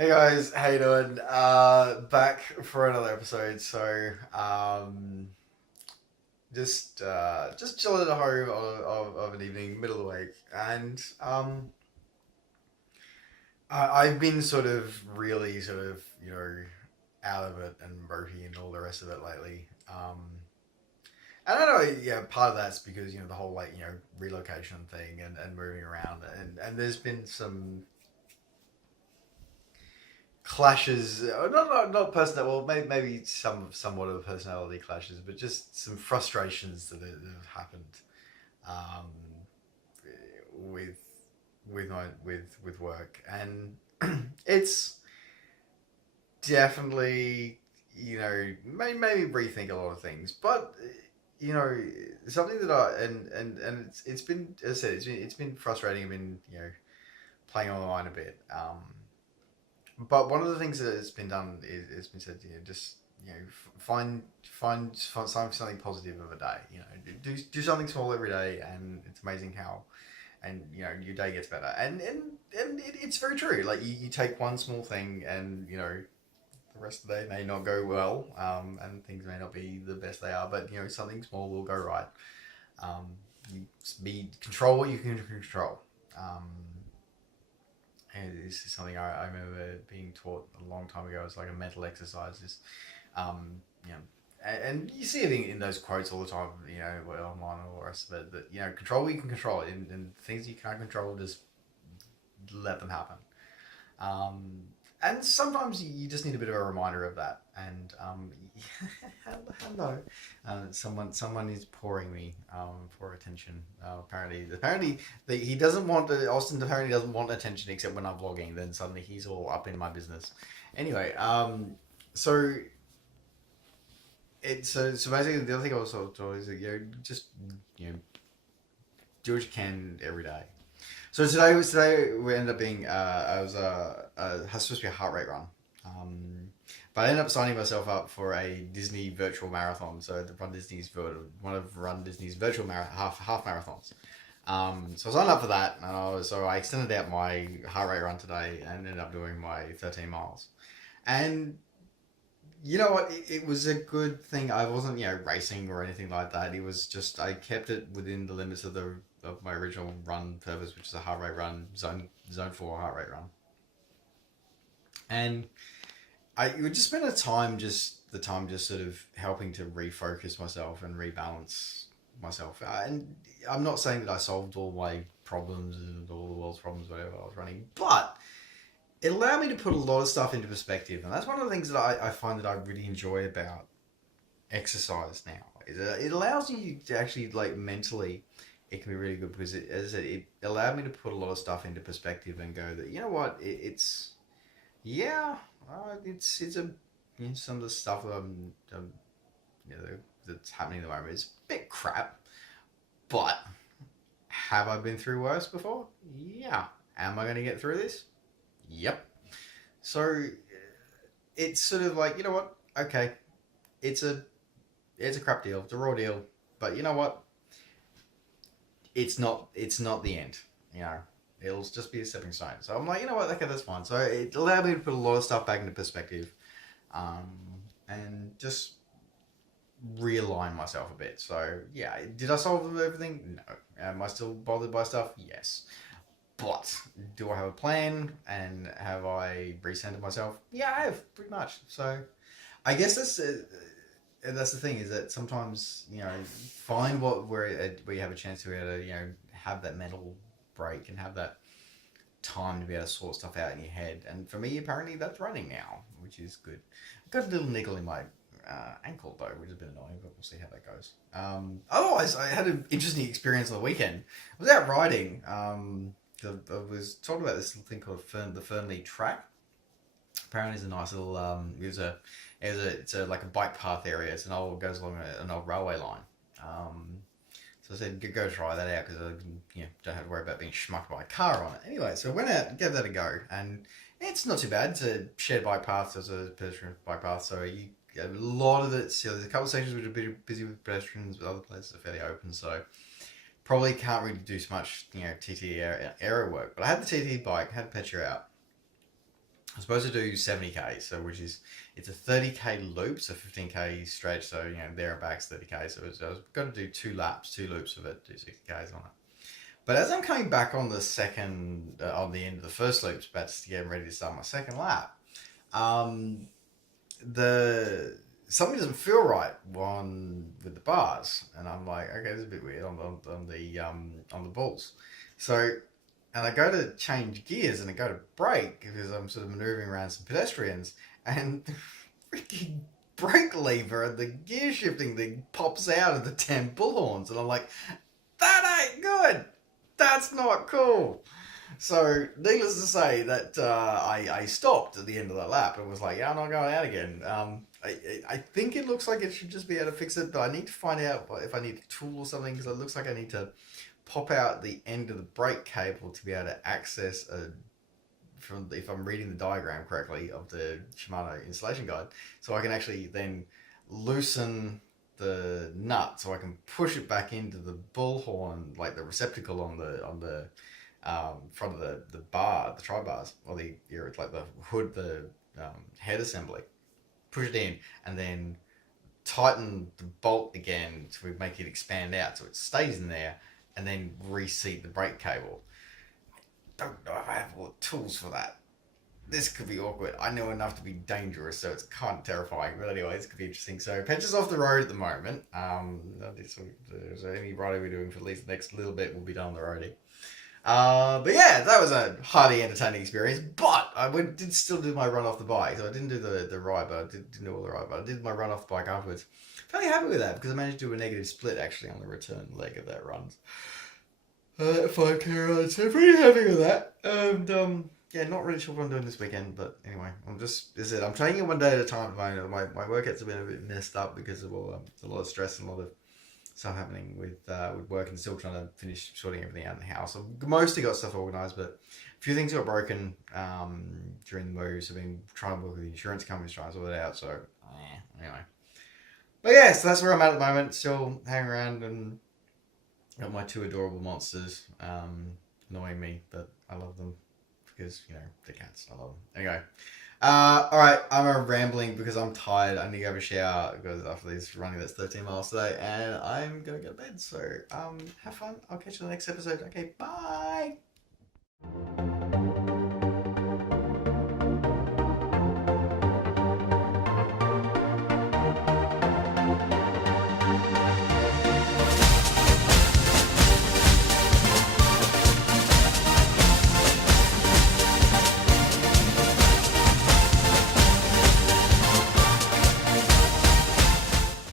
Hey guys, how you doing? Back for another episode. Just chilling at home of an evening, middle of the week, and I've been sort of really out of it and ropey and all the rest of it lately. I don't know. Yeah, part of that's because the whole relocation thing and moving around and there's been some clashes, not personal. Well, maybe somewhat of personality clashes, but just some frustrations that have happened um, with with work, and it's definitely maybe rethink a lot of things, but you know something that and it's been, as I said, it's been frustrating. I've been playing on the line a bit. But one of the things that has been done is it's been said, just find something positive of a day. Do something small every day, and it's amazing how, and your day gets better. And it's very true. Like you take one small thing, and the rest of the day may not go well, and things may not be the best they are. But something small will go right. You be control what you can control. Um, and this is something I remember being taught a long time ago. It's like a mental exercise. Is, you know, and you see it in those quotes all the time. Online and all the rest of it. That control what you can control, and things you can't control, just let them happen. Um, and sometimes you just need a bit of a reminder of that. And hello, someone is pouring me for attention. Apparently, he doesn't want Austin. Apparently, doesn't want attention except when I'm vlogging. Then suddenly he's all up in my business. Anyway, so so basically the other thing I was sort of told is that just you know do what you can every day. So today we ended up being I was has supposed to be a heart rate run, but I ended up signing myself up for a Disney virtual marathon. So to run Disney's one of Run Disney's virtual half marathons. So I signed up for that, and so I extended out my heart rate run today and ended up doing my 13 miles. And you know what? It was a good thing. I wasn't racing or anything like that. It was just I kept it within the limits of my original run purpose, which is a heart rate run, zone 4 heart rate run. And I would just spend the time just sort of helping to refocus myself and rebalance myself. And I'm not saying that I solved all my problems and all the world's problems whatever I was running, but it allowed me to put a lot of stuff into perspective. And that's one of the things that I find that I really enjoy about exercise now. Is that it allows you to actually, like, mentally, it can be really good because as I said, it allowed me to put a lot of stuff into perspective and go that it's yeah, it's a some of the stuff that you know that's happening at the moment is a bit crap, but have I been through worse before? Yeah. Am I going to get through this? Yep. So it's sort of like, what? Okay, it's a crap deal. It's a raw deal, but you know what? It's not the end. You know, it'll just be a stepping stone. So I'm like, you know what? Okay, that's fine. So it allowed me to put a lot of stuff back into perspective, um, and just realign myself a bit. So yeah, did I solve everything? No. Am I still bothered by stuff? Yes. But do I have a plan and have I recentered myself? Yeah, I have pretty much. So I guess that's the thing, is that sometimes find where you have a chance to be able to have that mental break and have that time to be able to sort stuff out in your head. And for me, apparently, that's running now, which is good. I've got a little niggle in my ankle though, which is a bit annoying, but we'll see how that goes. Otherwise, I had an interesting experience on the weekend. I was out riding. I was talking about this little thing called the Fernley Track. Apparently, it's a nice little. It's a like a bike path area. It's goes along an old railway line. So I said, go try that out because I don't have to worry about being schmucked by a car on it. Anyway, so I went out and gave that a go, and it's not too bad. It's a shared bike path, so it's a pedestrian bike path. So you a lot of it. So there's a couple of sections which are a bit busy with pedestrians, but other places are fairly open. So probably can't really do so much TT area work. But I had the TT bike, had the Petra out. I'm supposed to do 70k, so it's a 30k loop, so 15k stretch, so there and back's 30k. So I was going to do 2 loops of it, do 60k's on it. But as I'm coming back on the second, on the end of the first loop, about to get ready to start my second lap, um, the something doesn't feel right with the bars, and I'm like, okay, this is a bit weird on the balls. So, and I go to change gears and I go to brake because I'm sort of maneuvering around some pedestrians, and the freaking brake lever and the gear shifting thing pops out of the 10 bullhorns, and I'm like, that ain't good. That's not cool. So, needless to say that I stopped at the end of that lap and was like, yeah, I'm not going out again. I think it looks like it should just be able to fix it, but I need to find out if I need a tool or something, because it looks like I need to pop out the end of the brake cable to be able to access if I'm reading the diagram correctly of the Shimano installation guide, so I can actually then loosen the nut so I can push it back into the bullhorn, like the receptacle on the front of the bar, the tri bars, or like the hood, the head assembly. Push it in and then tighten the bolt again to make it expand out so it stays in there, and then reseat the brake cable. I don't know if I have all the tools for that. This could be awkward. I know enough to be dangerous, so it's kind of terrifying. But anyway, this could be interesting. So, Petra's off the road at the moment. So any riding we're doing for at least the next little bit will be done on the roadie. But yeah, that was a highly entertaining experience. But I did still do my run off the bike. So I didn't do the ride, but I didn't do all the ride. But I did my run off the bike afterwards. Fairly happy with that because I managed to do a negative split actually on the return leg of that run. 5k run, so pretty happy with that. And yeah, not really sure what I'm doing this weekend, but anyway, I'm taking it one day at a time. My workouts have been a bit messed up because of a lot of stress and a lot of stuff happening with work, and still trying to finish sorting everything out in the house. I've mostly got stuff organised, but a few things got broken during the moves. I've been trying to work with the insurance companies trying to sort it out. So anyway, but yeah, so that's where I'm at the moment. Still hanging around and got my 2 adorable monsters annoying me, but I love them because they're cats. I love them. Anyway. Alright, I'm rambling because I'm tired. I need to have a shower because after this running, that's 13 miles today, and I'm gonna go to bed. So, have fun. I'll catch you in the next episode. Okay, bye.